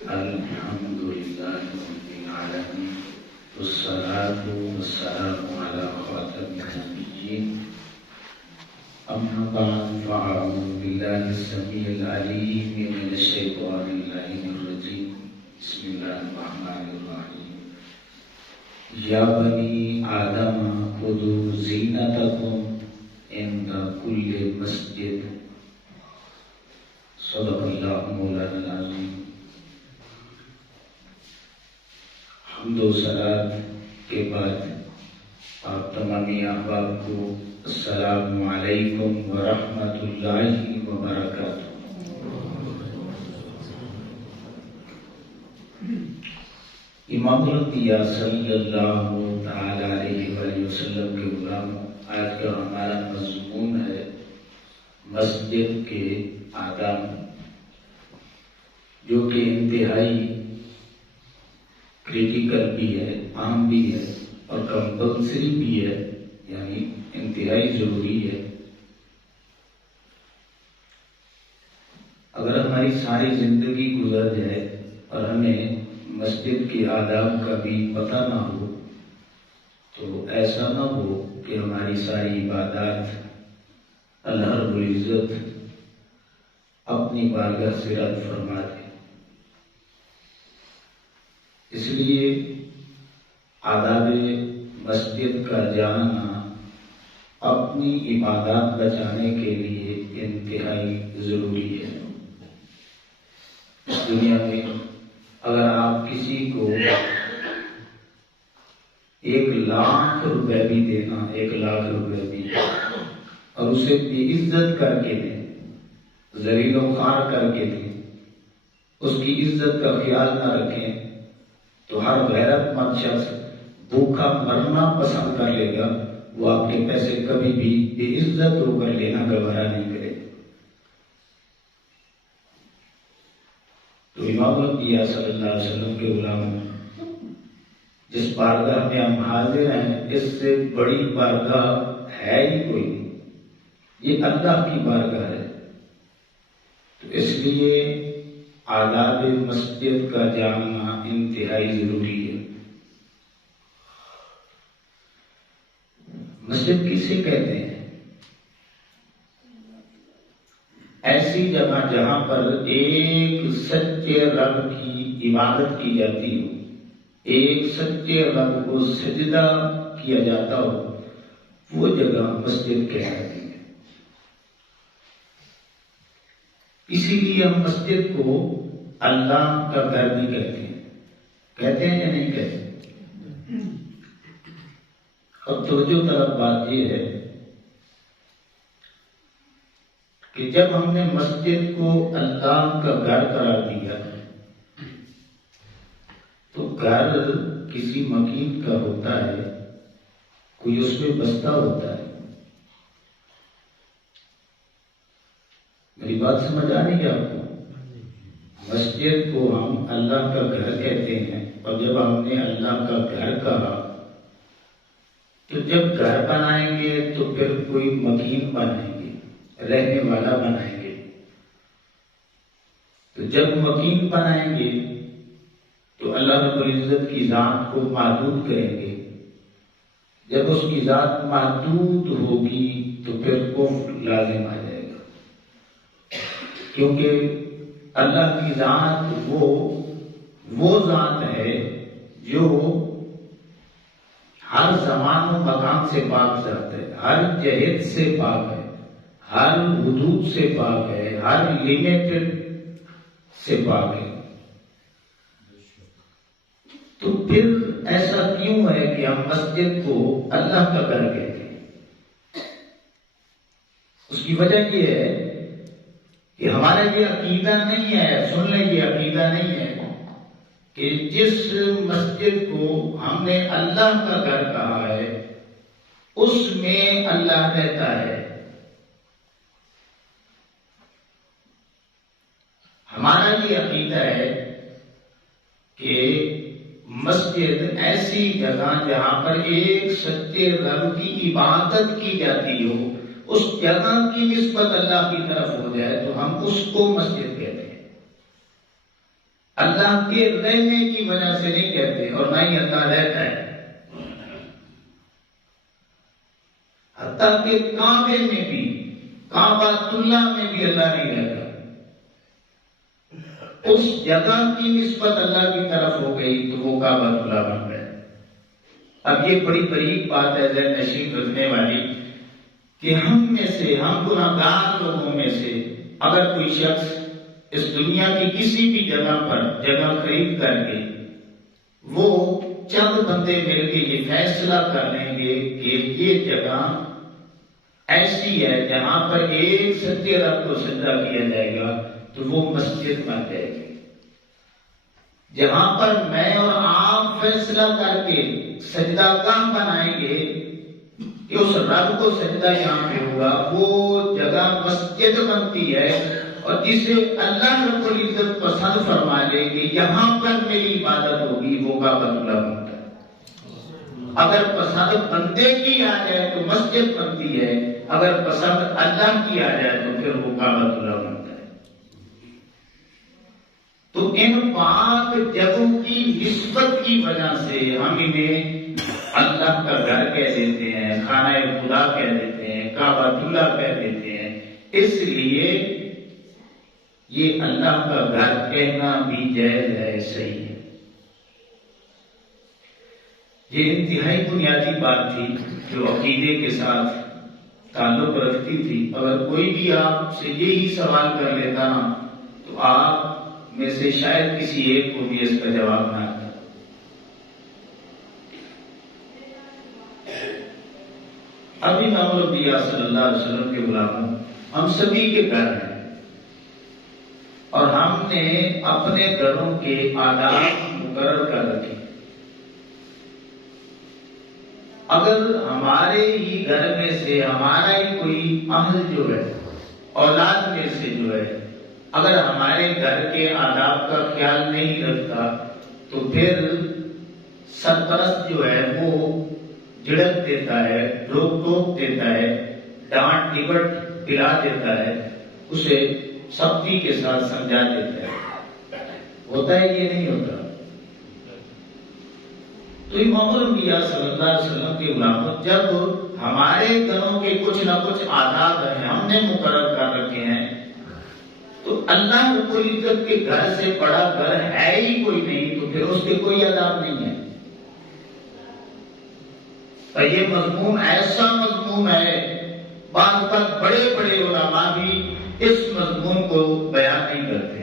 الحمد لله رب العالمين والصلاة والسلام على خاتم النبيين أما بعد فأعوذ بالله السميع العليم من الشيطان اللعين الرجيم بسم الله الرحمن الرحيم يا بني آدم خذوا زينتكم عند كل مسجد صدق اللہ مولانا العظیم۔ حمد و صلات کے بعد آپ تمامی احباب کو السلام علیکم ورحمۃ اللہ وبرکاتہ۔ امام الانبیاء صلی اللہ تعالی علیہ وآلہ وسلم کے غلاموں، آج کا ہمارا مضمون ہے مسجد کے آداب، جو کہ انتہائی کریٹیکل بھی ہے، عام بھی ہے اور کمپلسری بھی ہے، یعنی انتہائی ضروری ہے۔ اگر ہماری ساری زندگی گزر جائے اور ہمیں مسجد کے آداب کا بھی پتہ نہ ہو تو ایسا نہ ہو کہ ہماری ساری عبادات اللہ رب العزت اپنی بارگاہ سے رد فرما دے۔ اس لیے آداب مسجد کا جاننا اپنی عبادات بچانے کے لیے انتہائی ضروری ہے۔ اس دنیا میں اگر آپ کسی کو 1,00,000 روپے بھی دینا، 1,00,000 روپے بھی، اور اسے بے عزت کر کے دیں، ذلیل و خوار کر کے دیں، اس کی عزت کا خیال نہ رکھیں، تو ہر غیرت مند شخص بھوکا مرنا پسند کر لے گا، وہ آپ کے پیسے کبھی بھی بے عزت ہو کر لینا گوارا نہیں کرے۔ تو امام الانبیاء صلی اللہ علیہ وسلم کے غلاموں، جس بارگاہ میں ہم حاضر ہیں، اس سے بڑی بارگاہ ہے ہی کوئی نہیں، یہ اللہ کی بارگاہ ہے۔ تو اس لیے آداب مسجد کا جاننا انتہائی ضروری ہے۔ مسجد کسے کہتے ہیں؟ ایسی جگہ جہاں پر ایک سچے رب کی عبادت کی جاتی ہو، ایک سچے رب کو سجدہ کیا جاتا ہو، وہ جگہ مسجد کہلاتی ہے۔ اسی لیے ہم مسجد کو اللہ کا گھر بھی کہتے ہیں۔ کہتے ہیں یا نہیں کہتے؟ اب توجہ طرف بات یہ ہے کہ جب ہم نے مسجد کو اللہ کا گھر قرار دیا تو گھر کسی مکین کا ہوتا ہے، کوئی اس میں بستا ہوتا ہے۔ میری بات سمجھ آ رہی ہے آپ کو؟ مسجد کو ہم اللہ کا گھر کہتے ہیں، اور جب ہم نے اللہ کا گھر کہا تو جب گھر بنائیں گے تو پھر کوئی مکین بنائیں گے، رہنے والا بنائیں گے۔ تو جب مکین بنائیں گے تو اللہ رب العزت کی ذات کو محدود کریں گے۔ جب اس کی ذات محدود ہوگی تو پھر کفر لازم آ جائے گا، کیونکہ اللہ کی ذات وہ ذات ہے جو ہر زمان و مکان سے پاک ذات ہے، ہر جہت سے پاک ہے، ہر حدود سے پاک ہے، ہر لمیٹڈ سے پاک ہے۔ تو پھر ایسا کیوں ہے کہ ہم مسجد کو اللہ کا گھر کہتے ہیں؟ اس کی وجہ یہ ہے کہ ہمارا یہ عقیدہ نہیں ہے، سن لیں، یہ عقیدہ نہیں ہے کہ جس مسجد کو ہم نے اللہ کا گھر کہا ہے اس میں اللہ رہتا ہے۔ ہمارا یہ عقیدہ ہے کہ مسجد ایسی جگہ جہاں پر ایک سچے رب کی عبادت کی جاتی ہو، اس جگہ کی نسبت اللہ کی طرف ہو جائے تو ہم اس کو مسجد کہتے ہیں۔ اللہ کے رہنے کی وجہ سے نہیں کہتے، اور نہ ہی اللہ رہتا ہے۔ حتیٰ کہ کعبے میں بھی، کعبۃ اللہ میں بھی اللہ نہیں رہتا۔ اس جگہ کی نسبت اللہ کی طرف ہو گئی تو وہ کعبۃ اللہ بن گئے۔ اب یہ بڑی بریک بات ہے ذہن نشین رکھنے والی کہ ہم میں سے، ہم گناہگار لوگوں میں سے اگر کوئی شخص اس دنیا کی کسی بھی جگہ پر جگہ خرید کر کے وہ چند بندے مل کے یہ فیصلہ کر لیں گے کہ یہ جگہ ایسی ہے جہاں پر ایک سچے رب کو سجدہ کیا جائے گا تو وہ مسجد بن جائے گی۔ جہاں پر میں اور آپ فیصلہ کر کے سجدہ گاہ بنائیں گے کہ اس رب کو سجدہ یہاں پہ ہوگا، وہ جگہ مسجد بنتی ہے۔ اور جسے اللہ رب العزت پسند فرما لے کہ یہاں پر میری عبادت ہوگی، وہ کعبۃ اللہ بنتا ہے۔ اگر پسند بندے کی آ جائے تو مسجد بنتی ہے، اگر پسند اللہ کی آ جائے تو پھر وہ کعبۃ اللہ بنتا ہے۔ تو ان پاک جگہوں کی نسبت کی وجہ سے ہم انہیں اللہ کا گھر کہہ دیتے ہیں، خانہ خدا کہہ دیتے ہیں، کعبۃ اللہ کہہ دیتے ہیں۔ اس لیے یہ اللہ کا گھر کہنا بھی جائز ہے، صحیح ہے۔ یہ انتہائی بنیادی بات تھی جو عقیدے کے ساتھ تعلق رکھتی تھی۔ اگر کوئی بھی آپ سے یہی سوال کر لیتا نا تو آپ میں سے شاید کسی ایک کو بھی اس کا جواب نہ آتا۔ ابھی امام الانبیاء صلی اللہ علیہ وسلم کے غلاموں، ہم سبھی کے گھر ہیں اور ہم نے اپنے گھروں کے آداب مقرر کر رکھے۔ اگر ہمارے ہی گھر میں سے ہمارا ہی کوئی اہل جو ہے، اولاد میں سے جو ہے، اگر ہمارے گھر کے آداب کا خیال نہیں رکھتا تو پھر سرپرست جو ہے وہ جھڑک دیتا ہے، روک ٹوک دیتا ہے، ڈانٹ ڈپٹ پلا دیتا ہے، اسے سختی کے ساتھ سمجھا دیتا ہے۔ ہوتا ہے یہ نہیں ہوتا؟ تو امام الانبیاء صلی اللہ علیہ وسلم کے غلاموں، جب ہمارے گھروں کے کچھ نہ کچھ آداب ہیں، ہم نے مقرر کر رکھے ہیں، تو اللہ رب العزت کے گھر سے بڑا گھر ہے ہی کوئی نہیں، تو پھر اس کے کوئی آداب نہیں ہے۔ اور یہ مضمون ایسا مضمون ہے، بعض وقت بڑے بڑے علماء بھی اس مضمون کو بیان نہیں کرتے۔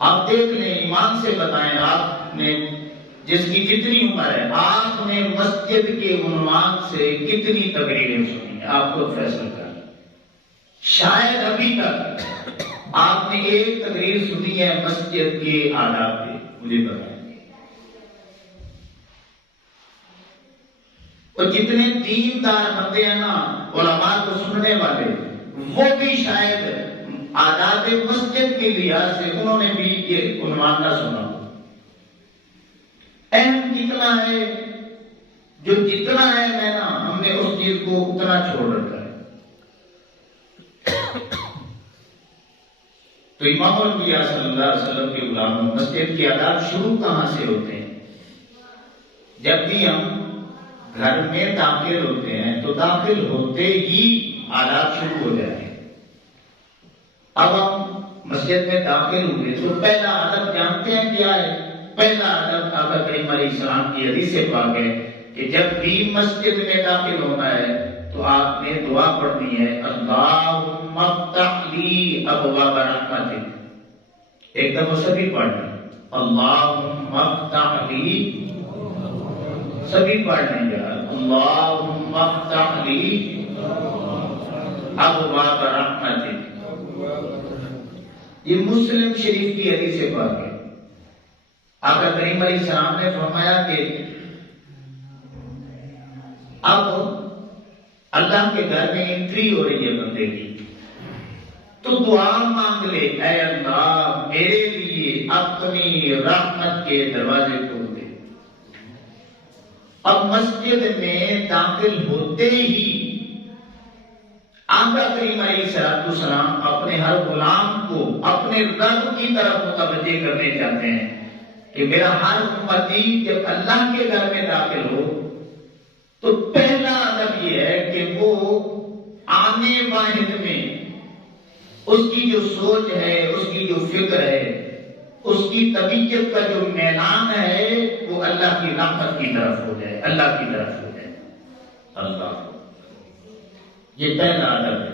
آپ دیکھ لیں، ایمان سے بتائیں، آپ نے جس کی جتنی عمر ہے، آپ نے مسجد کے عنوان سے کتنی تقریریں سنی ہیں؟ آپ کو فیصلہ کریں۔ شاید ابھی تک آپ نے ایک تقریر سنی ہے مسجد کے آداب پہ، مجھے بتائیں۔ اور جتنے دیندار بندے ہیں نا، علماء کو سننے والے، وہ بھی شاید آداب مسجد کے لحاظ سے انہوں نے بھی یہ عنوان نہ سنا۔ اہم کتنا ہے، جو جتنا ہے میں نا، ہم نے اس چیز کو اتنا چھوڑ رکھا ہے۔ تو امام الانبیاء صلی اللہ علیہ وسلم کے غلاموں، مسجد کے آداب شروع کہاں سے ہوتے ہیں؟ جب بھی ہم گھر میں داخل ہوتے ہیں تو داخل ہوتے ہی آداب شروع ہو جاتے ہیں۔ اب ہم مسجد میں داخل ہوئے تو پہلا ادب جانتے ہیں کیا ہے؟ پہلا ادب آقا کریم علیہ السلام کی حدیث پاک ہے کہ جب بھی مسجد میں داخل ہونا ہے تو آپ نے دعا پڑھنی ہے، اللہم افتح لی ابواب رحمتک۔ ایک دفعہ سبھی پڑھنا، اللہم افتح لی، سبھی پڑھ لیں گے، اللہم افتح لی ابواب رحمتک۔ یہ مسلم شریف کی حدیث پاک ہے۔ آقا کریم علیہ السلام نے فرمایا کہ اب اللہ کے گھر میں انٹری ہو رہی ہے بندے کی، تو دعا مانگ لے، اے اللہ میرے لیے اپنی رحمت کے دروازے کھول دے۔ اب مسجد میں داخل ہوتے ہی آقا کریم علیہ السلام اپنے ہر غلام کو اپنے رب کی طرف متوجہ کرنے چاہتے ہیں کہ میرا ہر امتی جب اللہ کے گھر میں داخل ہو تو پہلا ادب یہ ہے کہ وہ آنے واحد میں اس کی جو سوچ ہے، اس کی جو فکر ہے، اس کی طبیعت کا جو میلان ہے وہ اللہ کی رحمت کی طرف ہو جائے، اللہ کی طرف ہو جائے۔ اللہ، یہ پہلا ادب ہے۔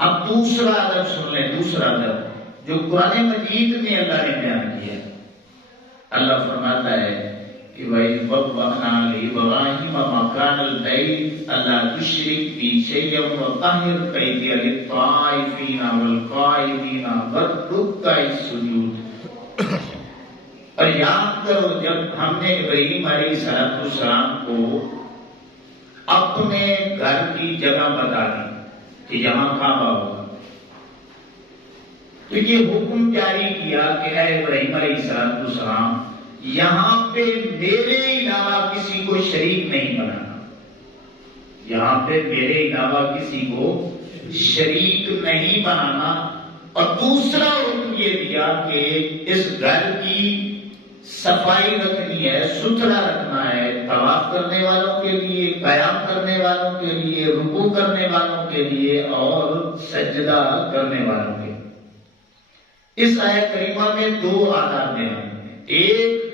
اب دوسرا ادب سن لیں، دوسرا ادب جو قرآن مجید میں اللہ نے بیان کیا۔ اللہ فرماتا ہے کہ وَإِذْ بَوَّأْنَا لِإِبْرَاهِيمَ مَكَانَ الْبَيْتِ أَلَّا تُشْرِكْ بِي شَيْئًا وَطَهِّرْ بَيْتِيَ لِلطَّائِفِينَ وَالْقَائِمِينَ وَالرُّكَّعِ السُّجُودِ۔ اور یاد کرو جب ہم نے ابراہیم علیہ السلام کو اپنے گھر کی جگہ بتا دی کہ یہاں کعبہ ہوگا، تو یہ حکم جاری کیا کہ اے ابراہیم علیہ السلام یہاں پہ میرے علاوہ کسی کو شریک نہیں بنانا، یہاں پہ میرے علاوہ کسی کو شریک نہیں بنانا۔ اور دوسرا حکم یہ دیا کہ اس گھر کی صفائی رکھنی ہے، ستھرا رکھنا ہے، طواف کرنے والوں کے لیے، قیام کرنے والوں کے لیے، رکوع کرنے والوں کے لیے اور سجدہ کرنے والوں کے لیے۔ اس آیت کریمہ میں دو آداب ہیں۔ ایک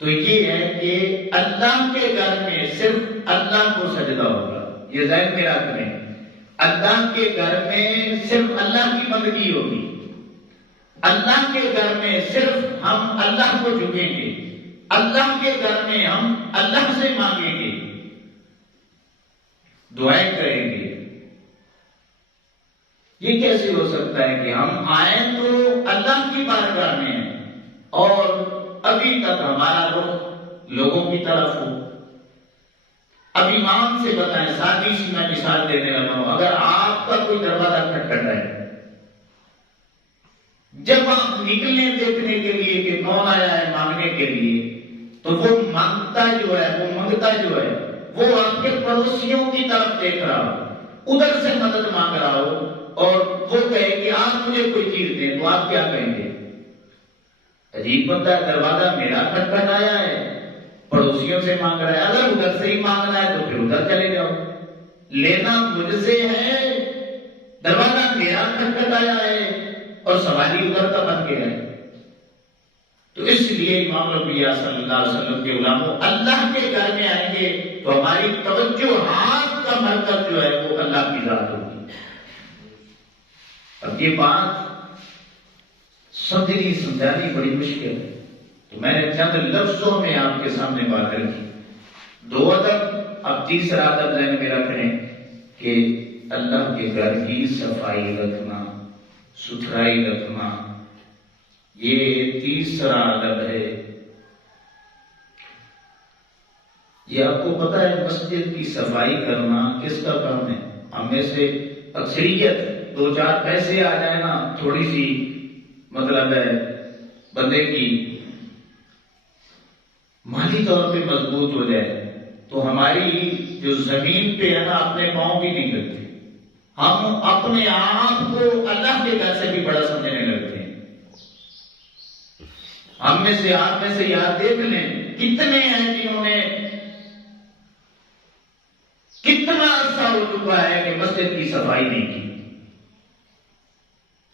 تو یہ ہے کہ اللہ کے گھر میں صرف اللہ کو سجدہ ہوگا، یہ ذہن میں رکھ لیں۔ اللہ کے گھر میں صرف اللہ کی بندگی ہوگی، اللہ کے گھر میں صرف ہم اللہ کو جھکیں گے، اللہ کے گھر میں ہم اللہ سے مانگیں گے، دعائیں کریں گے۔ یہ کیسے ہو سکتا ہے کہ ہم آئیں تو اللہ کی بارگاہ میں اور ابھی تک ہمارا رخ لوگوں کی طرف ہو؟ اب ایمان سے بتائیں، سادی سی میں مثال دینے لگا ہوں، اگر آپ کا کوئی دروازہ کھٹکھٹا ہے، جب آپ نکلیں دیکھنے کے لیے کہ کون آیا ہے مانگنے کے لیے، تو وہ مانگتا جو ہے، وہ منگتا جو ہے، وہ آپ کے پڑوسیوں کی طرف دیکھ رہا ہو، ادھر سے مدد مانگ رہا ہو، اور وہ کہے کہ آپ مجھے کوئی چیز دیں، تو آپ کیا کہیں گے؟ عجیب بندہ ہے، دروازہ میرا کھٹکھٹایا ہے، پڑوسیوں سے مانگ رہا ہے، اگر ادھر سے ہی مانگنا ہے تو پھر ادھر چلے جاؤ، لینا مجھ سے ہے، دروازہ میرا کھٹکھٹایا ہے اور سواری ادھر کا بن گیا ہے۔ تو اس لیے امام ربیہ صلی اللہ علیہ وسلم کے علماء اللہ کے گھر میں آئیں گے تو ہماری توجہ ہاتھ کا مرکز جو ہے وہ اللہ کی ذات ہوگی۔ اب یہ بات سمجھانی بڑی مشکل ہے، تو میں نے چند لفظوں میں آپ کے سامنے بات رکھی۔ دو ادب، اب تیسرا ادب ذہن میں رکھیں کہ اللہ کے گھر کی صفائی رکھنا، ستھرائی رکھنا، یہ تیسرا ادب ہے۔ یہ آپ کو پتا ہے مسجد کی صفائی کرنا کس کا کام ہے؟ ہم میں سے اکثریت دو چار پیسے آ جائے نا، تھوڑی سی مطلب ہے بندے کی مالی طور پہ مضبوط ہو جائے تو ہماری جو زمین پہ ہے نا اپنے پاؤں بھی نہیں لگتے، ہم اپنے آپ کو اللہ کے گھر سے بھی بڑا سمجھنے لگتے ہیں۔ ہم میں سے آپ میں سے یاد دیکھ لیں کتنے ہیں جنہوں نے کتنا عرصہ ہو چکا ہے کہ مسجد کی صفائی نہیں کی،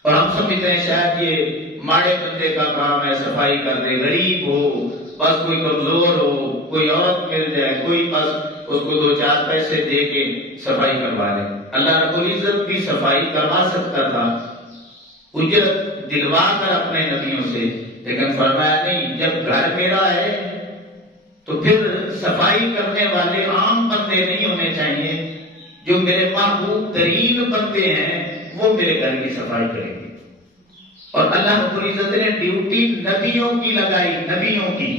اور ہم سمجھتے ہیں شاید یہ ماڑے بندے کا کام ہے، صفائی کر دے، غریب ہو، بس کوئی کمزور ہو، کوئی عورت مل جائے، کوئی بس اس کو دو چار پیسے دے کے صفائی کروا لے۔ اللہ رب العزت بھی صفائی کروا سکتا تھا اجرت دلوا کر اپنے نبیوں سے، لیکن فرمایا نہیں، جب گھر میرا ہے تو پھر صفائی کرنے والے عام بندے نہیں ہونے چاہیے، جو میرے محبوب ترین بندے ہیں وہ میرے گھر کی صفائی کریں گے۔ اور اللہ رب العزت نے ڈیوٹی نبیوں کی لگائی، نبیوں کی۔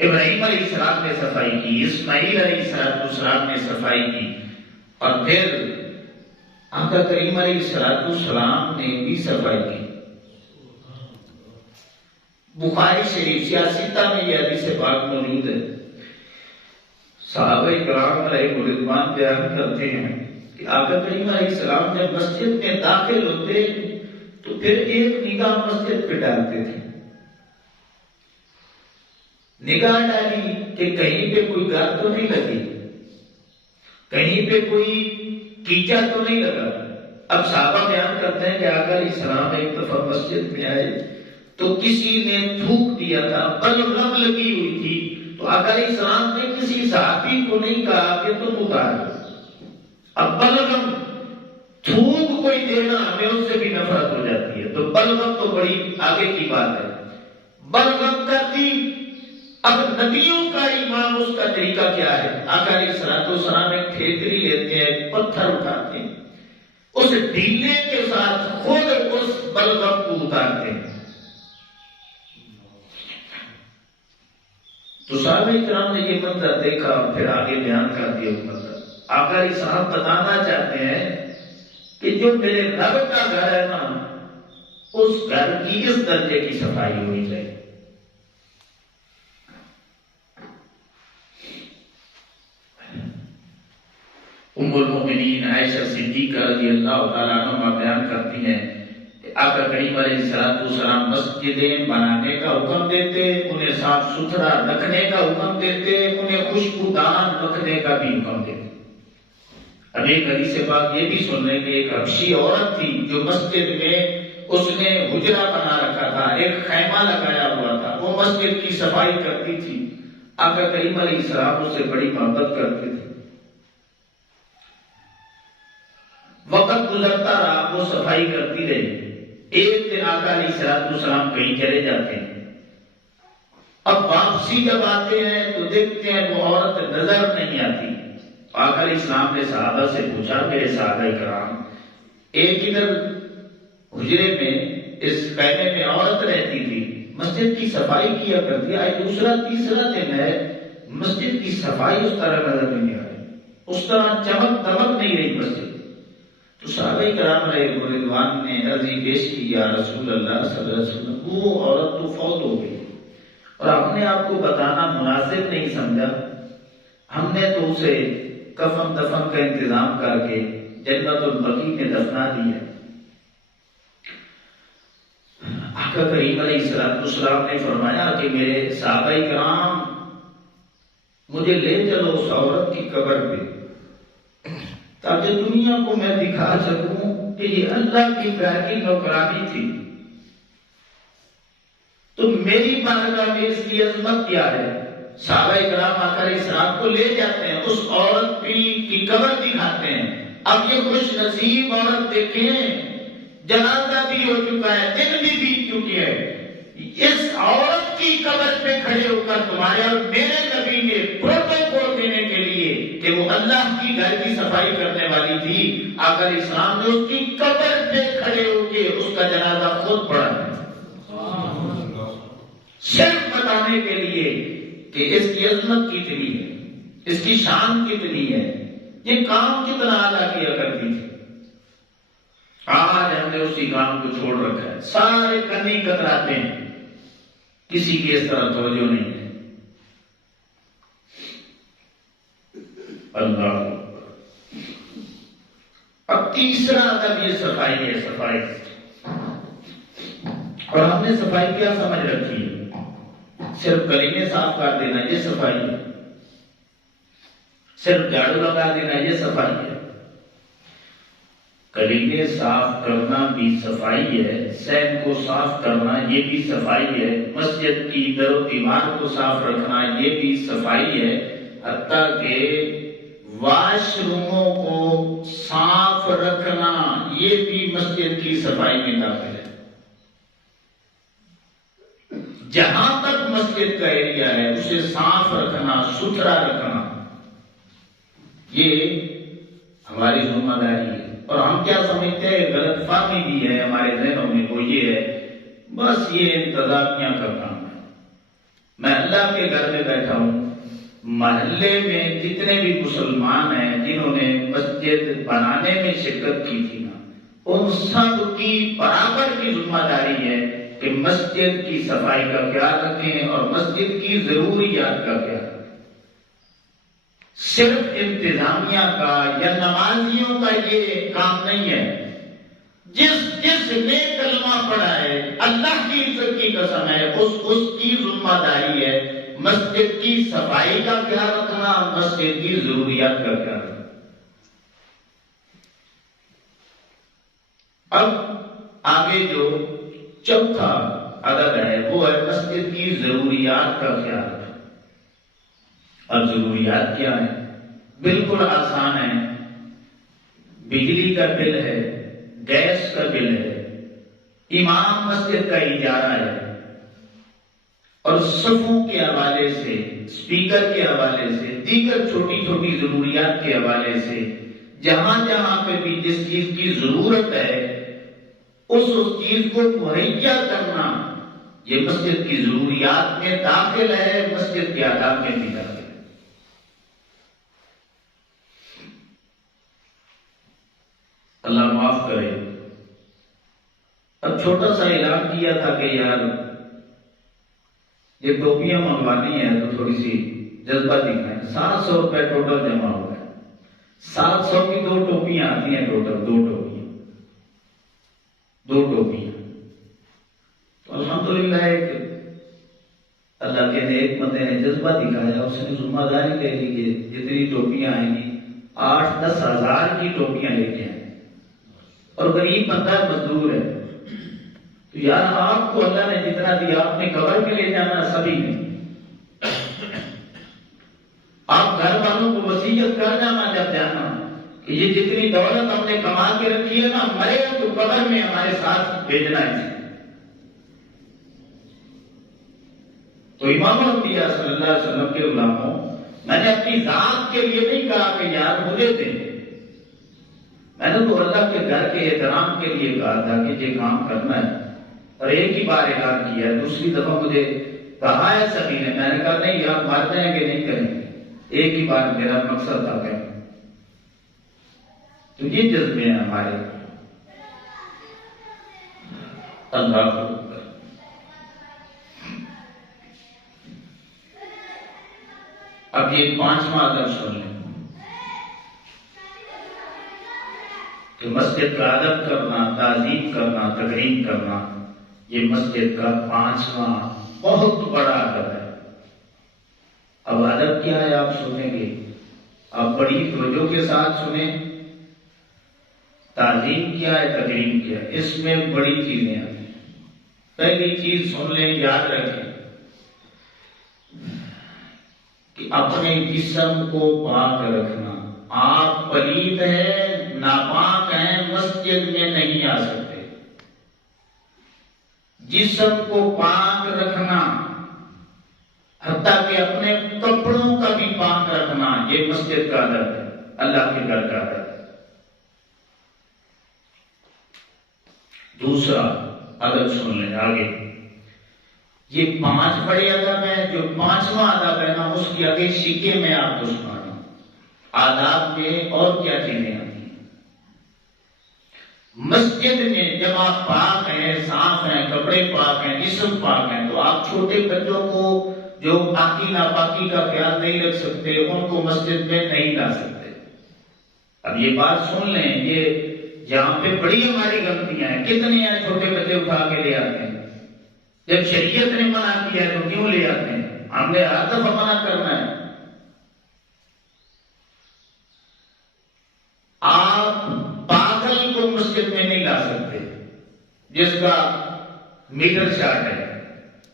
ابراہیم علیہ السلام نے صفائی کی، اسماعیل علیہ السلام نے صفائی کی، اور پھر آقا کریم علیہ السلام نے بھی صفائی کی۔ بخاری شریف سیاستہ میں یہ حدیث پاک موجود ہے، صحابہ کرام علیہ رضوان بیان کرتے ہیں کہ آقا کریم علیہ السلام جب مسجد میں داخل ہوتے تو پھر ایک نگاہ مسجد پہ ڈالتے تھے، نگاہ ڈالی کہ کہیں پہ کوئی گار تو نہیں لگی، کہیں پہ کوئی کیچڑ تو نہیں لگا۔ اب صحابہ بیان کرتے ہیں کہ آقا علیہ السلام ایک دفعہ مسجد میں آئے تو کسی نے تھوک دیا تھا، بلغم لگی ہوئی تھی، تو آقا علیہ السلام نے کسی صحابی کو نہیں کہا کہ تم اتار دو۔ اب بلغم تھوک کوئی دینا ہمیں اس سے بھی نفرت ہو جاتی ہے، تو بلغم تو بڑی آگے کی بات ہے، بلغم کر دی۔ اب نبیوں کا ایمان اس کا طریقہ کیا ہے؟ آقا علیہ السلام ایک ٹھیکری لیتے ہیں، ایک پتھر اٹھاتے ہیں، اس ڈیلے کے ساتھ خود اس بلغم کو اتارتے ہیں۔ تو صحابہ کرام نے یہ منظر دیکھا اور پھر آگے بیان کر دیا منظر۔ آقا علیہ السلام بتانا چاہتے ہیں کہ جو میرے رب کا گھر ہے نا، اس گھر کی اس درجے کی صفائی ہونی چاہیے۔ ام المؤمنین عائشہ صدیقہ رضی اللہ تعالیٰ عنہ بیان کرتی ہیں کہ آقا کریم علیہ السلام مسجدیں بنانے کا حکم دیتے، انہیں صاف ستھرا رکھنے کا حکم دیتے، انہیں خوشبودار رکھنے کا بھی حکم دیتے۔ اب ایک حدیث پاک یہ بھی سن رہے کہ ایک حبشی عورت تھی جو مسجد میں اس نے حجرہ بنا رکھا تھا، ایک خیمہ لگایا ہوا تھا، وہ مسجد کی صفائی کرتی تھی۔ آقا کریم علیہ السلام اس سے بڑی محبت کرتے تھے۔ وقت گزرتا رہا، وہ صفائی کرتی رہی۔ ایک دن آقا علیہ السلام کہیں چلے جاتے ہیں، اب واپسی جب آتے ہیں تو دیکھتے ہیں وہ عورت نظر نہیں آتی۔ آقا علیہ السلام نے صحابہ سے پوچھا، میرے صحابہ کرام، ایک ادھر حجرے میں اس خیمے میں عورت رہتی تھی، مسجد کی صفائی کیا کرتی، آج دوسرا تیسرا دن ہے، مسجد کی صفائی اس طرح نظر نہیں آ رہی، اس طرح چمک دمک نہیں رہی مسجد۔ تو صحابہ کرام علیہ رضوان نے عرضی پیش کی، یا رسول اللہ صلی اللہ علیہ وسلم، وہ عورت تو فوت ہو گئی اور ہم نے آپ کو بتانا مناسب نہیں سمجھا، ہم نے تو اسے کفن دفن کا انتظام کر کے جنت البقیع میں دفنا دیا۔ آقا کریم علیہ السلام نے فرمایا کہ میرے صحابہ کرام مجھے لے چلو اس عورت کی قبر پہ، تاکہ دنیا کو میں دکھا سکوں کہ یہ اللہ کی پیاری نوکرانی تھی۔ تو میری بارگاہ میں اس کی عظمت کیا ہے؟ صحابہ کرام آقا علیہ السلام کو لے جاتے ہیں، اس عورت کی قبر دکھاتے ہیں۔ اب یہ خوش نصیب عورت دیکھیں، جنازہ بھی ہو چکا ہے، دن بھی بیت چکی ہے، اس عورت کی قبر پہ کھڑے ہو کر تمہارے اور میرے نبی نے پروٹوکول دینے کے لیے کہ وہ اللہ کی گھر کی صفائی کرنے والی تھی، آقا علیہ السلام نے اس کی قبر پہ کھڑے ہو کے اس کا جنازہ خود پڑھا، صرف بتانے کے لیے کہ اس کی عظمت کتنی ہے، اس کی شان کتنی ہے، یہ کام کتنا اعلیٰ کیا کرتی تھی۔ آج ہم نے اسی کام کو چھوڑ رکھا ہے، سارے کنی کتراتے ہیں، کسی کی اس طرح توجہ نہیں ہے۔ اللہ۔ اب تیسرا ادب یہ صفائی ہے، صفائی، اور ہم نے صفائی کیا سمجھ رکھی ہے؟ صرف گلینے صاف کر دینا یہ صفائی ہے، صرف جھاڑو لگا دینا یہ صفائی ہے؟ گلینے صاف کرنا بھی صفائی ہے، صحن کو صاف کرنا یہ بھی صفائی ہے، مسجد کی در و دیوار کو صاف رکھنا یہ بھی صفائی ہے، حتیٰ کہ واش روموں کو صاف رکھنا یہ بھی مسجد کی صفائی میں داخل ہے۔ جہاں تک مسجد کا ایریا ہے اسے صاف رکھنا، ستھرا رکھنا یہ ہماری ذمہ داری ہے۔ اور ہم کیا سمجھتے ہیں، غلط فہمی بھی ہے ہمارے ذہنوں میں، وہ یہ ہے بس یہ انتظامیہ کا کام ہے۔ میں اللہ کے گھر میں بیٹھا ہوں، محلے میں جتنے بھی مسلمان ہیں جنہوں نے مسجد بنانے میں شرکت کی تھی نا، ان سب کی برابر کی ذمہ داری ہے کہ مسجد کی صفائی کا خیال رکھیں اور مسجد کی ضروریات کا خیال رکھیں۔ صرف انتظامیہ کا یا نمازیوں کا یہ کام نہیں ہے. جس نے کلمہ پڑھا ہے اللہ کی عزت کی قسم ہے اس کی ذمہ داری ہے مسجد کی صفائی کا خیال رکھنا، مسجد کی ضروریات کا خیال رکھنا. اب آگے جو چوتھا عدد ہے وہ ہے مسجد کی ضروریات کا خیال رکھنا. اب ضروریات کیا ہے؟ بالکل آسان ہے. بجلی کا بل ہے، گیس کا بل ہے، امام مسجد کا اجارہ ہے، اور صفوں کے حوالے سے، اسپیکر کے حوالے سے، دیگر چھوٹی چھوٹی ضروریات کے حوالے سے جہاں جہاں پہ بھی جس چیز کی ضرورت ہے اس چیز کو مہیا کرنا یہ مسجد کی ضروریات میں داخل ہے، مسجد کے آداب میں بھی داخل ہے. اللہ معاف کرے. اب چھوٹا سا اعلان کیا تھا کہ یار یہ ٹوپیاں منگوانی ہے تو تھوڑی سی جذبہ دکھائیں. 700 روپے ٹوٹل جمع ہوا ہے. 700 کی 2 ٹوپیاں آتی ہیں ٹوٹل، 2 ٹوپیاں. تو الحمدللہ ایک اللہ کے نیک بندے نے جذبہ دکھایا، اس نے ذمہ داری لے لی کہ جتنی ٹوپیاں آئیں گی 8-10 ہزار کی ٹوپیاں لے کے آئیں. اور غریب بندہ مزدور ہے تو یار آپ کو اللہ نے جتنا دیا آپ نے قبر میں لے جانا سبھی نے. آپ گھر والوں کو وصیت کر جانا جب جانا کہ یہ جتنی دولت ہم نے کما کے رکھی ہے نا، مرے تو قبر میں ہمارے ساتھ بھیجنا ہے. تو امام الانبیاء صلی اللہ علیہ وسلم کے غلاموں، میں نے اپنی ذات کے لیے نہیں کہا کہ یار مجھے دیں، میں نے تو اللہ کے گھر کے احترام کے لیے کہا تھا کہ یہ کام کرنا ہے. اور ایک ہی بار اعلان کیا ہے. دوسری دفعہ مجھے کہا ہے سبھی نے، میں نے کہا نہیں آپ مار جائیں گے نہیں کریں گے. ایک ہی بار میرا مقصد تھا کہ تو یہ جذبے ہیں ہمارے. اللہ کو اب یہ 5واں ادب سن لیں کہ مسجد کا ادب کرنا، تعظیم کرنا، تکریم کرنا یہ مسجد کا 5واں بہت بڑا ادب ہے. اب ادب کیا ہے آپ سنیں گے، آپ بڑی توجہ کے ساتھ سنیں. تعظیم کیا ہے، تکریم کیا ہے، اس میں بڑی چیزیں ہیں. پہلی چیز سن لیں، یاد رکھیں کہ اپنے جسم کو پاک رکھنا. آپ پلید ہیں، ناپاک ہیں، مسجد میں نہیں آ سکتے. جسم کو پاک رکھنا، حتیٰ کہ اپنے کپڑوں کا بھی پاک رکھنا یہ مسجد کا ادب ہے، اللہ کے گھر کا ادب ہے. دوسرا ادب سن لیں آگے. یہ 5 بڑے ادب ہیں. جو 5واں ادب ہے نا اس کی آگے شیکے میں آپ کو سنا رہا ہوں. آداب میں اور کیا چیزیں آتی ہیں مسجد میں؟ جب آپ پاک ہیں، صاف ہیں، کپڑے پاک ہیں، جسم پاک ہیں، تو آپ چھوٹے بچوں کو جو پاکی ناپاکی کا خیال نہیں رکھ سکتے ان کو مسجد میں نہیں لا سکتے. اب یہ بات سن لیں، یہ یہاں پہ بڑی ہماری غلطیاں ہیں. کتنے ہیں چھوٹے بچے اٹھا کے لے آتے ہیں؟ جب شریعت نے منع کیا ہے تو کیوں لے آتے ہیں؟ ہم نے ہر دفعہ منع کرنا ہے. آپ پاگل کو مسجد میں نہیں لا سکتے جس کا میٹر شارٹ ہے.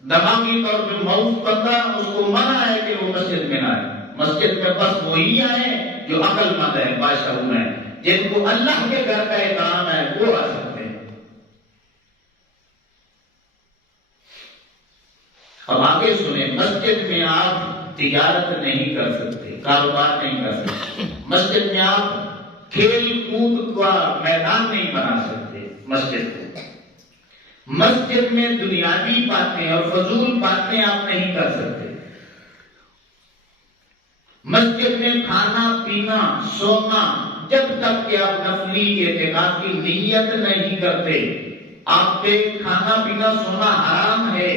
دماغی طور پہ موت بندہ اس کو منع ہے کہ وہ مسجد میں نہ آئے. مسجد میں بس وہی آئے جو عقل مند ہے، بادشاہ ہے، جن کو اللہ کے گھر کا احترام ہے وہ آ سکتے ہیں. اب آگے سنیں، مسجد میں آپ تجارت نہیں کر سکتے، کاروبار نہیں کر سکتے. مسجد میں آپ کھیل کود کا میدان نہیں بنا سکتے. مسجد میں دنیاوی باتیں اور فضول باتیں آپ نہیں کر سکتے. مسجد میں کھانا پینا سونا جب تک کہ آپ نفلی اعتکاف کی نیت نہیں کرتے آپ پہ کھانا پینا سونا حرام ہے.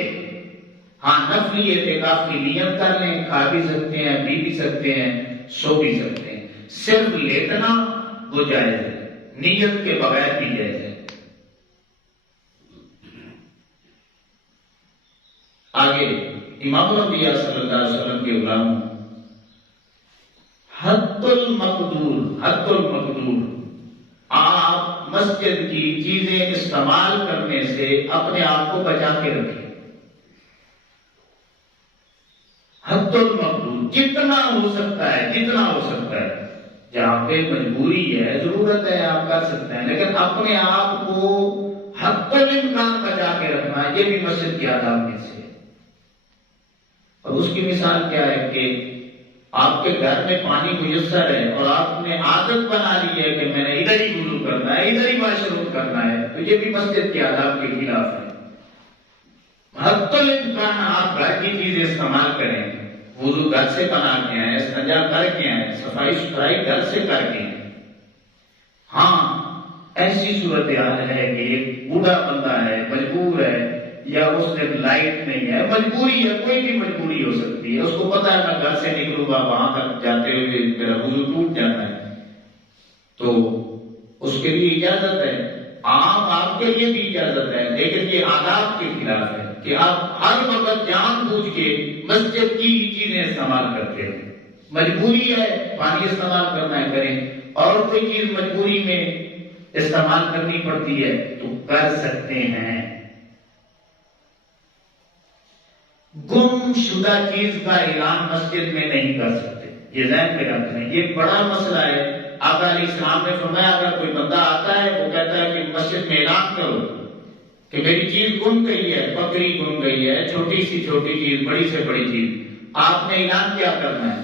ہاں نفلی اعتکاف کی نیت کر لیں، کھا بھی سکتے ہیں، پی بھی سکتے ہیں، سو بھی سکتے ہیں. صرف لیٹنا وہ جائز ہے, نیت کے بغیر بھی جائز ہے. آگے امام الانبیاء صلی اللہ علیہ وسلم کے غلاموں, حد المقدور, آپ مسجد کی چیزیں استعمال کرنے سے اپنے آپ کو بچا کے رکھیں. حد المقدور, جتنا ہو سکتا ہے. جہاں پہ مجبوری ہے, ضرورت ہے, آپ کر سکتے ہیں, لیکن اپنے آپ کو حد الامکان بچا کے رکھنا, یہ بھی مسجد کی آداب میں سے. اور اس کی مثال کیا ہے کہ آپ کے گھر میں پانی میسر ہے اور آپ نے عادت بنا لی ہے کہ میں نے ادھر ہی وضو کرنا ہے, ادھر ہی واش روم کرنا ہے, تو یہ بھی مسجد کے آداب کے خلاف ہے. حد الامکان آپ گھر کی چیزیں استعمال کریں. وضو گھر سے بنا کے آئے, استنجا کر کے آئے, صفائی ستھرائی گھر سے کر کے آئے. ہاں ایسی صورتحال ہے کہ ایک بوڑھا بندہ ہے, مجبور ہے, یا اس نے لائٹ نہیں ہے, مجبوری ہے, کوئی بھی مجبوری ہو سکتی ہے, اس کو پتا ہے میں گھر سے نکلوں گا وہاں تک جاتے ہوئے میرا وضو ٹوٹ جاتا ہے, تو اس کے لیے اجازت ہے. آپ کے لیے بھی اجازت ہے, لیکن یہ آداب کے خلاف ہے کہ آپ ہر وقت جان بوجھ کے مسجد کی چیزیں استعمال کرتے ہیں. مجبوری ہے پانی استعمال کرنا ہے, کریں, اور کوئی چیز مجبوری میں استعمال کرنی پڑتی ہے تو کر سکتے ہیں. گم شدہ چیز کا اعلان مسجد میں نہیں کر سکتے, یہ ذہن میں رکھ لیں, یہ بڑا مسئلہ ہے. آقا علیہ السلام نے فرمایا اگر کوئی بندہ آتا ہے وہ کہتا ہے کہ مسجد میں اعلان کرو کہ میری چیز گم گئی ہے, بکری گم گئی ہے, چھوٹی سی چھوٹی چیز, بڑی سے بڑی چیز, آپ نے اعلان کیا کرنا ہے؟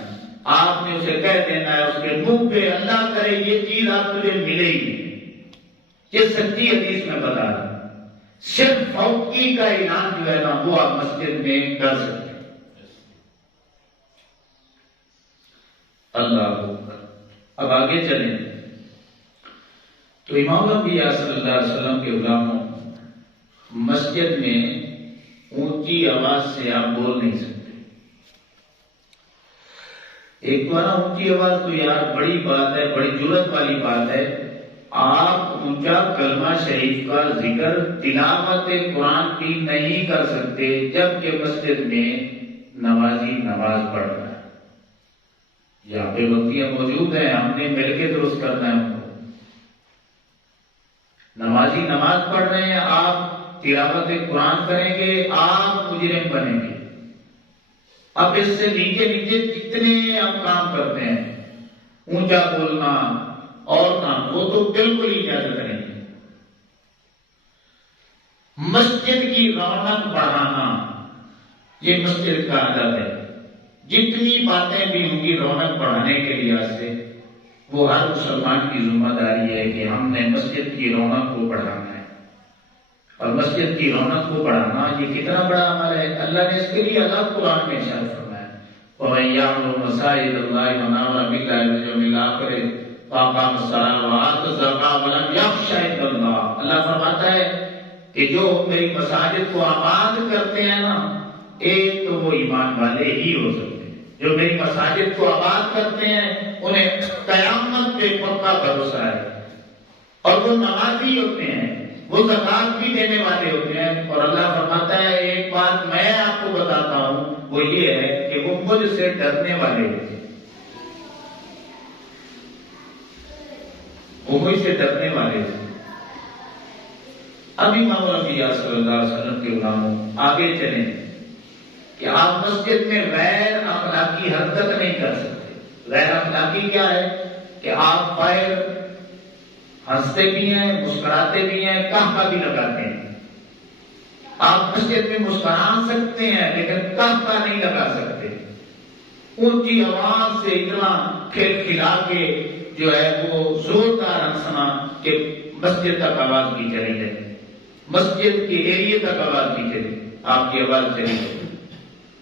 آپ نے اسے کہہ دینا ہے اس کے منہ پہ, اللہ کرے یہ چیز آپ تجھے ملے گی. یہ سچی حدیث میں بتا رہا ہوں. صرف فوتگی کا اعلان جو ہے نا وہ آپ مسجد میں کر سکتے ہیں. اللہ اکبر. اب آگے چلیں تو امام الانبیاء صلی اللہ علیہ وسلم کے غلاموں, مسجد میں اونچی آواز سے آپ بول نہیں سکتے. ایک تو نا اونچی آواز تو یار بڑی بات ہے, بڑی جرت والی بات ہے. آپ اونچا کلمہ شریف کا ذکر, تلاوت قرآن کی نہیں کر سکتے جبکہ مسجد میں نمازی نماز پڑھ رہا ہے. یہاں پہ بکیاں موجود ہیں, ہم نے مل کے درست کرنا ہے ان کو. نمازی نماز پڑھ رہے ہیں, آپ تلاوت قرآن کریں گے, آپ مجرم بنیں گے. اب اس سے نیچے نیچے جتنے آپ کام کرتے ہیں, اونچا بولنا اور کام, وہ تو بالکل ہی اجازت نہیں ہے. مسجد کی رونق بڑھانا یہ مسجد کا ادب ہے. جتنی باتیں بھی ہوں گی رونق بڑھانے کے لحاظ سے, وہ ہر مسلمان کی ذمہ داری ہے کہ ہم نے مسجد کی رونق کو بڑھانا ہے. اور مسجد کی رونق کو بڑھانا یہ کتنا بڑا عمل ہے. اللہ نے اس کے لیے الگ قرآن میں ارشاد فرمایا, وَمَن يَعْمُرُ مَسَاجِدَ اللَّهِ مَنْ آمَنَ بِاللَّهِ وَالْيَوْمِ الْآخِرِ وَأَقَامَ الصَّلَاةَ وَآتَى الزَّكَاةَ وَلَمْ يَخْشَ إِلَّا اللَّهَ. اللہ فرماتا ہے کہ جو میری مساجد کو آباد کرتے ہیں نا, ایک تو وہ ایمان والے ہی ہو سکتے ہیں. جو میری مساجد کو آباد کرتے ہیں انہیں قیامت پہ پکا بھروسہ ہے, اور وہ نمازی ہوتے ہیں, وہ زکات بھی دینے والے ہوتے ہیں. اور اللہ فرماتا ہے ایک بات میں آپ کو بتاتا ہوں, وہ یہ ہے کہ وہ مجھ سے ڈرنے والے ہوتے ہیں. وہ مجھ سے ڈرنے والے ہوتے ہیں. اب امام الانبیاء صلی اللہ علیہ وسلم کے غلاموں, آگے چلیں کہ آپ مسجد میں غیر اخلاقی حرکت نہیں کر سکتے. غیر اخلاقی کیا ہے کہ آپ باہر ہنستے بھی ہیں, مسکراتے بھی ہیں, کہا بھی لگاتے ہیں. آپ مسجد میں مسکرا سکتے ہیں لیکن کہا نہیں لگا سکتے. اونچی آواز سے اتنا کھیل کھلا کے جو ہے وہ زوردار ہنسنا کہ مسجد تک آواز بھی چلی جائے, مسجد کے ایریے تک آواز بھی چلی, آپ کی آواز چلی جائے,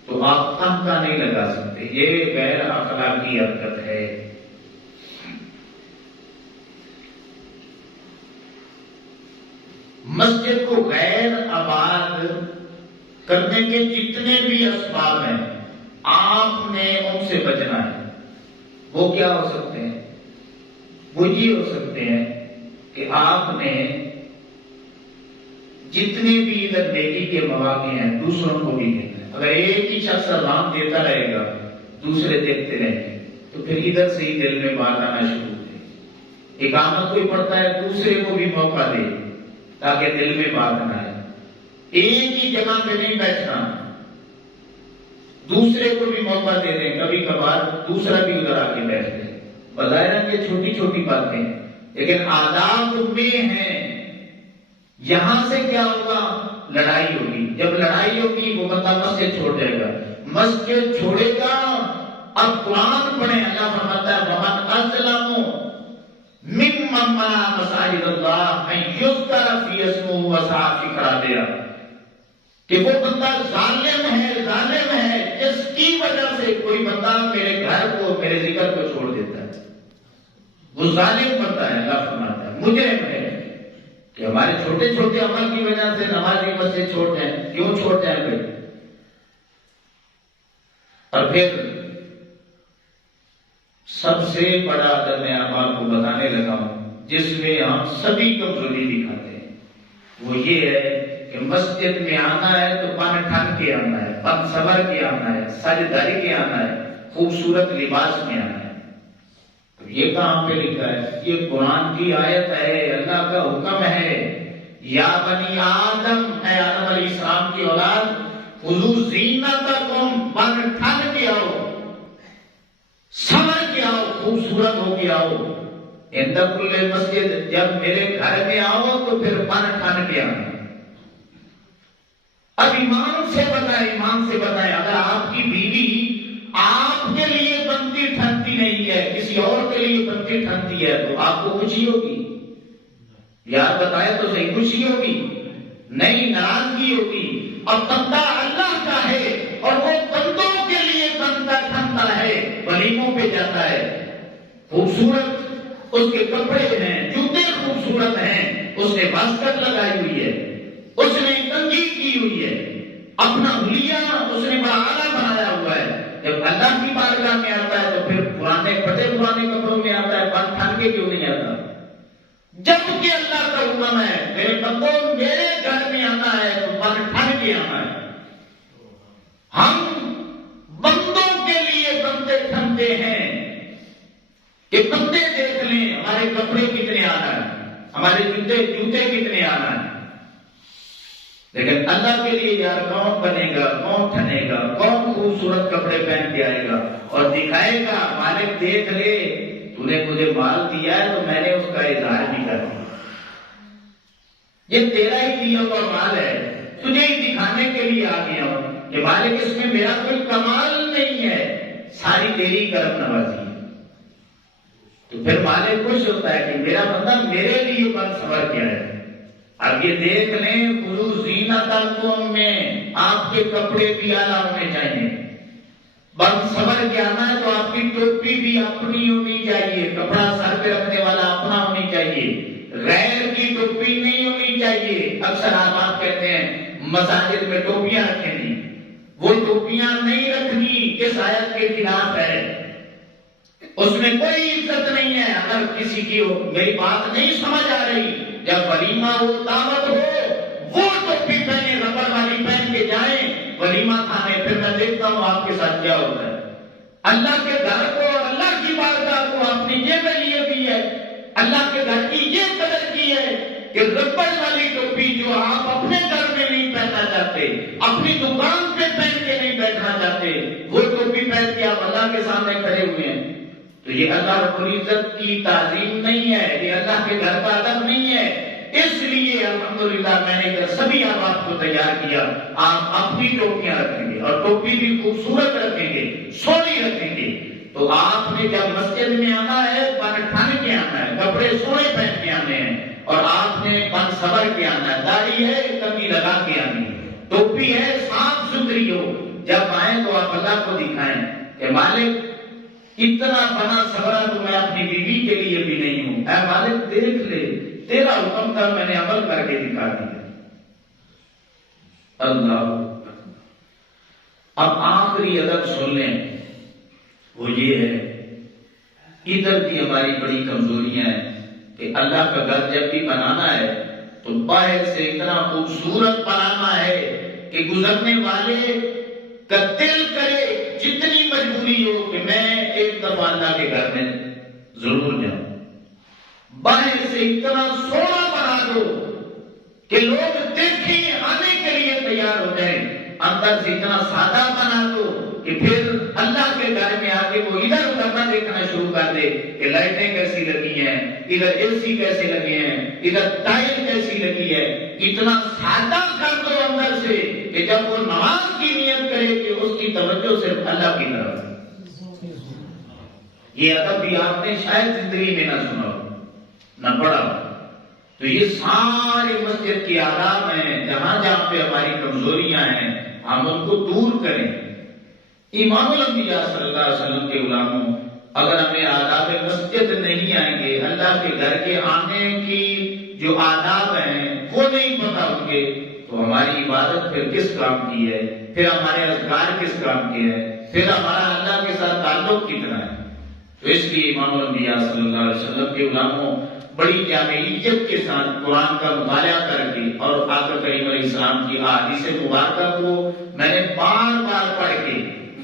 تو آپ کہا نہیں لگا سکتے. یہ غیر اخلاقی حرکت ہے. مسجد کو غیر آباد کرنے کے جتنے بھی اسباب ہیں آپ نے ان سے بچنا ہے. وہ کیا ہو سکتے ہیں؟ وہ یہ ہو سکتے ہیں کہ آپ نے جتنے بھی ادھر نیکی کے مواقع ہیں دوسروں کو بھی دینا ہے. اگر ایک ہی شخص سلام دیتا رہے گا دوسرے دیکھتے رہیں گے تو پھر ادھر سے ہی دل میں بات آنا شروع ہو جائے گی. اقامت کوئی پڑتا ہے دوسرے کو بھی موقع دے تاکہ دل میں بات نہ آئے. ایک ہی جگہ پہ نہیں بیٹھنا، دوسرے کو بھی موقع دے دیں. کبھی کبھار دوسرا بھی ادھر آ کے بیٹھ جائے. بظاہر یہ چھوٹی چھوٹی باتیں لیکن آداب میں ہیں. یہاں سے کیا ہوگا؟ لڑائی ہوگی. جب لڑائی ہوگی وہ بندہ مسجد چھوڑ جائے گا. مسجد چھوڑے گا. اب قرآن پڑھیں، اللہ فرماتا ہے وَمَنْ أَظْلَمُ مِمَّن مَنَعَ مَسَاجِدَ اللَّهِ أَن يُذْكَرَ فِيهَا اسْمُهُ وَسَعَىٰ فِي خَرَابِهَا، کہ وہ بندہ ظالم ہے جس کی وجہ سے کوئی بندہ میرے گھر کو، میرے ذکر کو چھوڑ دیتا ہے. وہ ظالم بندہ ہے. اللہ فرماتا ہے مجرم ہے کہ ہمارے چھوٹے چھوٹے عمل کی وجہ سے نمازی مسجد چھوڑ جائیں. کیوں چھوڑ جائیں بھائی؟ اور پھر سب سے بڑا ادب میں آپ کو بتانے لگا ہوں جس میں ہم سبھی کمزوری دکھاتے ہیں، وہ یہ ہے کہ مسجد میں آنا ہے تو پن ٹھن کے آنا ہے، پن سور کے آنا ہے، سج دھر کے آنا ہے، خوبصورت لباس میں آنا ہے. تو یہ کہاں پہ لکھا ہے؟ یہ قرآن کی آیت ہے، اللہ کا حکم ہے. یا بنی آدم، اے آدم علیہ السلام کی اولاد، خذوا زینتکم، پن ٹھن کے آؤ، سمر کے آؤ، خوبصورت ہو کے آؤ. عند کل مسجد، جب میرے گھر میں آؤ تو پھر پن ٹھن کے آنا. اب ایمان سے بتائیں اگر آپ کی بیوی آپ کے لیے بنتی ٹھنتی نہیں ہے، کسی اور کے لیے بنتی ٹھنتی ہے تو آپ کو خوشی ہوگی؟ یار بتائے تو صحیح، خوشی ہوگی؟ نہیں، ناراضگی ہوگی. اب بندہ اللہ کا ہے اور وہ بندوں کے لیے بنتا ٹھنتا ہے، ولیموں پہ جاتا ہے، خوبصورت اس کے کپڑے ہیں، جوتے خوبصورت ہیں، اس نے واسکٹ لگائی ہوئی ہے، اس نے کنگھی کی ہوئی ہے، اپنا حلیہ اس نے بڑا اعلیٰ بنایا ہوا ہے. جب اللہ کی بارگاہ میں آتا ہے تو پھر پرانے کپڑوں میں آتا ہے، بن ٹھن کے کیوں نہیں آتا؟ جبکہ اللہ کا حکم ہے میرے بندوں میرے گھر میں آنا ہے تو بن ٹھن کے آنا ہے. ہم بندوں کے لیے بنتے ٹھنتے ہیں کہ بندے دیکھ لیں ہمارے کپڑے کتنے آنا ہے، ہمارے جوتے کتنے آنا ہے. لیکن اللہ کے لیے یار کون بنے گا، کون ٹھنے گا، کون خوبصورت کپڑے پہن کے آئے گا اور دکھائے گا مالک دیکھ لے تو نے مجھے مال دیا ہے تو میں نے اس کا اظہار بھی کر دیا. یہ تیرا ہی دیا ہوا مال ہے، تجھے ہی دکھانے کے لیے آ گیا ہوں کہ مالک اس میں میرا کوئی کمال نہیں ہے، ساری تیری کرم نوازی ہے. تو پھر مالک خوش ہوتا ہے کہ میرا بندہ میرے لیے بن سور کیا ہے. اب یہ دیکھ لیں خذوا زینتکم میں آپ کے کپڑے بھی اعلیٰ ہونے چاہیے. بن سور کے آنا ہے تو آپ کی ٹوپی بھی اپنی ہونی چاہیے، کپڑا سر پہ رکھنے والا اپنا ہونی چاہیے، غیر کی ٹوپی نہیں ہونی چاہیے. اکثر آپ کہتے ہیں مساجد میں ٹوپیاں رکھیں گی، وہ ٹوپیاں نہیں رکھنی، کس آیت کے خلاف ہے؟ اس میں کوئی عزت نہیں ہے. اگر کسی کی میری بات نہیں سمجھ آ رہی، جب ولیمہ ہو، دعوت ہو، وہ ٹوپی پہنے، ربڑ والی پہن کے جائیں ولیمہ کھانے، پھر میں دیکھتا ہوں آپ کے ساتھ کیا ہوتا ہے. اللہ کے گھر کو، اللہ کی بارگاہ کو آپ نے یہ ولیے دی ہے، اللہ کے گھر کی یہ قدر کی ہے کہ ربڑ والی ٹوپی جو آپ اپنے گھر میں نہیں پہننا چاہتے، اپنی دکان پہ پہن کے نہیں بیٹھنا چاہتے، وہ ٹوپی پہن کے آپ اللہ کے سامنے کھڑے ہوئے ہیں. تو یہ اللہ رب العزت کی تعظیم نہیں ہے، یہ اللہ کے گھر کا ادب نہیں ہے. اس لیے الحمدللہ میں نے سبھی احباب کو تیار کیا. آپ اپنی ٹوپیاں رکھیں گے اور ٹوپی بھی خوبصورت رکھیں گے، سونی رکھیں گے. تو آپ نے جب مسجد میں آنا ہے بن ٹھن کے آنا ہے، کپڑے سونے پہن کے آنے ہیں، اور آپ نے بن سور کے آنا ہے، داڑھی ہے کنگھی لگا کے آنی ہے، ٹوپی ہے صاف ستھری ہو. جب آئیں تو آپ اللہ کو دکھائیں کہ مالک اتنا بنا سورا تو میں اپنی بیوی کے لیے بھی نہیں ہوں. اے مالک دیکھ لے، تیرا حکم تھا میں نے عمل کر کے دکھا دیا. اللہ. اب آخری ادب سن لیں، وہ یہ ہے ادھر بھی ہماری بڑی کمزوریاں ہیں کہ اللہ کا گھر جب بھی بنانا ہے تو باہر سے اتنا خوبصورت بنانا ہے کہ گزرنے والے کا دل کرے جتنی مجبوری ہو کہ میں ایک دفعہ اللہ کے گھر میں ضرور جاؤں. باہر سے اتنا سونا بنا دو کہ لوگ دیکھیں آنے کے لیے تیار ہو جائیں. اندر سے اتنا سادہ بنا دو کہ پھر اللہ کے گھر میں آ کے وہ ادھر ادھر نہ دیکھنا شروع کر دے کہ لائٹیں کیسی لگی ہیں, ادھر اے سی کیسے لگے ہیں, ادھر ٹائل کیسی لگی ہے. اتنا سادہ کر دو اندر سے کہ جب وہ نماز کی نیت کرے کہ اس کی توجہ صرف اللہ کی طرف. یہ ادب بھی آپ نے شاید زندگی میں نہ سنا ہو نہ پڑھا ہو. تو یہ سارے مسجد کی آداب ہیں. جہاں جہاں پہ ہماری کمزوریاں ہیں ہم ان کو دور کریں. امام الانبیاء صلی اللہ علیہ وسلم کے غلاموں, اگر ہمیں آداب مسجد نہیں آئیں گے, اللہ کے گھر کے آنے کی جو آداب ہیں وہ نہیں پتہ ہوں گے, تو ہماری عبادت پھر کس کام کی ہے, پھر ہمارے اذکار کس کام کے ہے, پھر ہمارا اللہ کے ساتھ تعلق کتنا ہے. تو اس لیے امام الانبیاء صلی اللہ علیہ وسلم کے غلاموں بڑی جامعیت کے ساتھ قرآن کا مطالعہ کر کے اور آقا کریم علیہ السلام کی احادیث مبارکہ کو میں نے بار بار پڑھ کے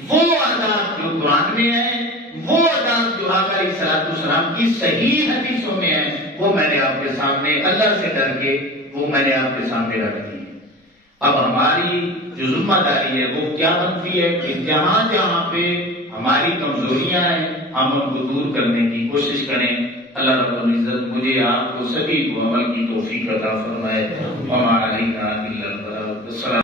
وہ آداب جو قرآن میں ہیں, وہ آداب جو آقا علیہ السلام کی صحیح حدیثوں میں ہیں, وہ میں نے آپ کے سامنے اللہ سے ڈر کے وہ میں نے آپ کے سامنے رکھ دی. اب ہماری جو ذمہ داری ہے وہ کیا بنتی ہے کہ جہاں جہاں پہ ہماری کمزوریاں ہیں ہم ان کو دور کرنے کی کوشش کریں. اللہ رب العزت مجھے آپ کو سبھی کو عمل کی توفیق عطا فرمائے.